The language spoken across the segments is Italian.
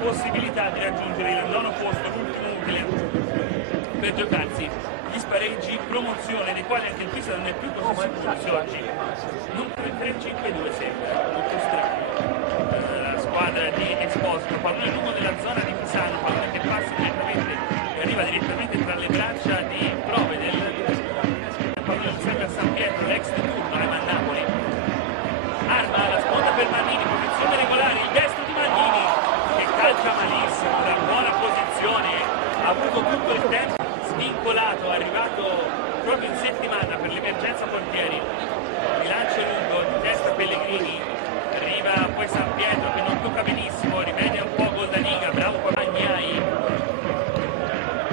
possibilità di raggiungere il nono posto, l'ultimo utile per giocarsi gli spareggi promozione, dei quali anche il Pisa non è più così sicuro se oggi non 3-5-2 sembra molto strano. La squadra di Esposito, pallone lungo nella zona di Pisano, pallone che passa direttamente e arriva direttamente tra le braccia di Provedel, pallone sempre a San Pietro, l'ex di turno, Reman Napoli. Arma alla sponda per Mannini, posizione regolare, il destro di Mannini che calcia malissimo da buona posizione, ha avuto tutto il tempo, svincolato, arrivato proprio in settimana per l'emergenza portieri, rilancio lungo, di testa Pellegrini, arriva poi San Pietro che non tocca benissimo, rimedia un po' Goldaniga, bravo qua Magnai,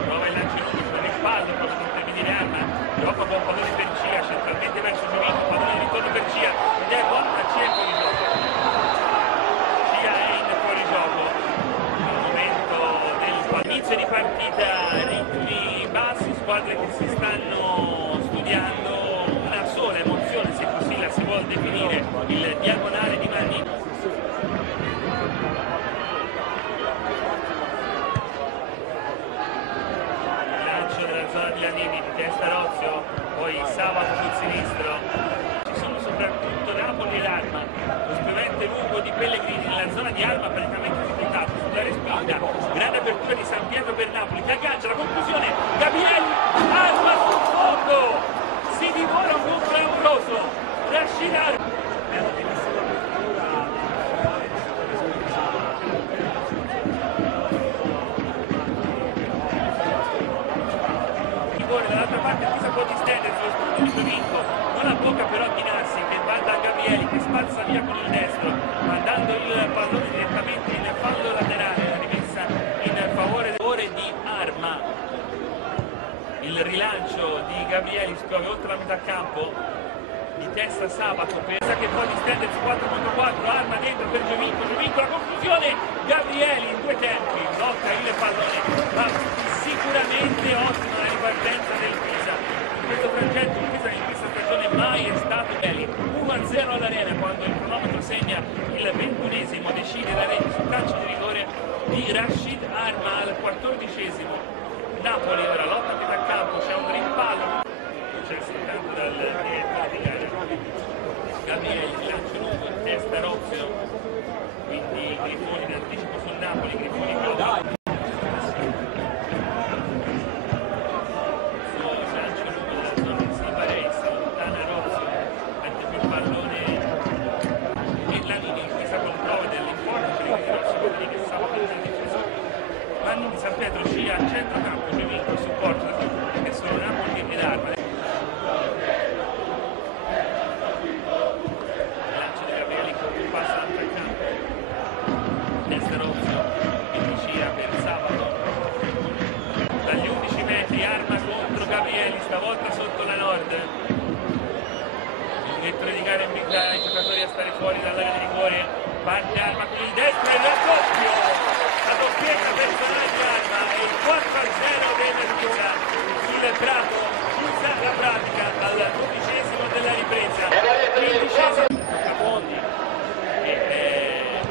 prova il lancio lungo, sul rimpallo proprio per intervenire Arma, gioca un pallone per Cia, centralmente verso Giovinco, pallone di ritorno per Cia, ed è buono, ma Cia è fuori gioco. Cia è in fuorigioco, al momento dell'inizio di partita, ritmi bassi, squadre che si stanno studiando, una sola emozione, se così la si vuol definire, il diagonale di Mannini. Lancio della zona di Lanini, di testa Rozio, poi Sabato sul sinistro. Ci sono soprattutto Napoli e l'Arma, lo spiovente lungo di Pellegrini nella zona di Arma praticamente splittato, sulla respinta, grande apertura di San Pietro per Napoli, che aggancia la conclusione, Gabrielli, Arma sul fondo, si divora un buon clamoroso, Rashid Arma. Dall'altra parte il Pisa può distendersi, lo spunto di Giovinco, non abbocca però Chinassi che va da Gabrielli che spazza via con il destro, mandando il pallone direttamente in fallo laterale, la rimessa in favore di Arma. Il rilancio di Gabrielli scorre oltre la metà campo, di testa Sabato, pensa che può distendersi 4-4, Arma dentro per Giovinco, Giovinco la conclusione, Gabrielli in due tempi, blocca il pallone, ma sicuramente ottima la ripartenza del Pisa. In questo frangente il Pisa in questa stagione mai è stato belli. 1-0 all'Arena quando il cronometro segna il 21esimo, decide la rete sul calcio di rigore di Rashid Arma al 14esimo. Napoli ora lotta a metà campo, c'è un rimpallo, c'è soltanto dal direttore di gara. Gabrielli, lancio lungo, in testa Rozio, quindi Grifoni in anticipo sul Napoli, Grifoni prova. Mannini di San Pietro Cia a centrocampo, Giovinco il supporto da tutti che sono Napoli ed Arma. Lancio di Gabrielli che passa l'altro al campo, testa Rozio, quindi Cia per Sabato, dagli 11 metri Arma contro Gabrielli, stavolta sotto la Nord. Il direttore di gara invita i giocatori a stare fuori dall'area di rigore, parte Arma con il destro e il raddoppio, la doppietta personale di Arma e il 4-0 del Pisa sul Prato, chiusa la pratica al 12esimo della ripresa, 15esimo Capondi che è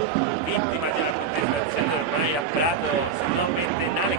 vittima di una contestazione ormai a Prato se non ventennale,